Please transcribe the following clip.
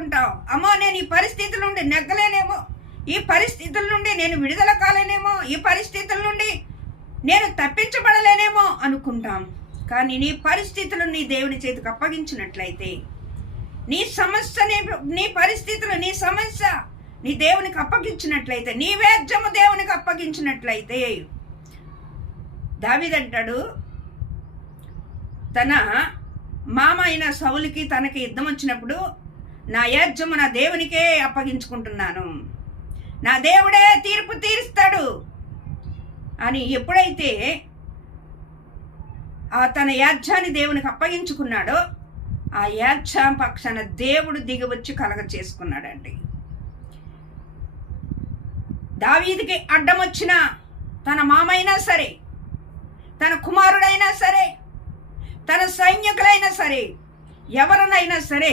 అనుకుంటావు, అమ్మో నేను ఈ పరిస్థితుల నుండి నెగ్గలేనేమో, ఈ పరిస్థితుల నుండి నేను విడుదల కాలేనేమో, ఈ పరిస్థితుల నుండి నేను తప్పించబడలేనేమో అనుకుంటాం. కానీ నీ పరిస్థితులు నీ దేవుని చేతికి అప్పగించినట్లయితే, నీ సమస్య నీ పరిస్థితులు నీ సమస్య నీ దేవునికి అప్పగించినట్లయితే, నీ వేద్యము దేవునికి అప్పగించినట్లయితే, దావీదంటాడు తన మామ అయిన సౌలుకి తనకి యుద్ధం వచ్చినప్పుడు, నా యాజ్యము నా దేవునికే అప్పగించుకుంటున్నాను, నా దేవుడే తీర్పు తీరుస్తాడు అని ఎప్పుడైతే తన యాజ్యాన్ని దేవునికి అప్పగించుకున్నాడో, ఆ యాజ్యం పక్షాన దేవుడు దిగివచ్చి కలగ చేసుకున్నాడండి. దావీదుకి అడ్డం వచ్చిన తన మామైనా సరే, తన కుమారుడైనా సరే, తన సైనికులైనా సరే, ఎవరినైనా సరే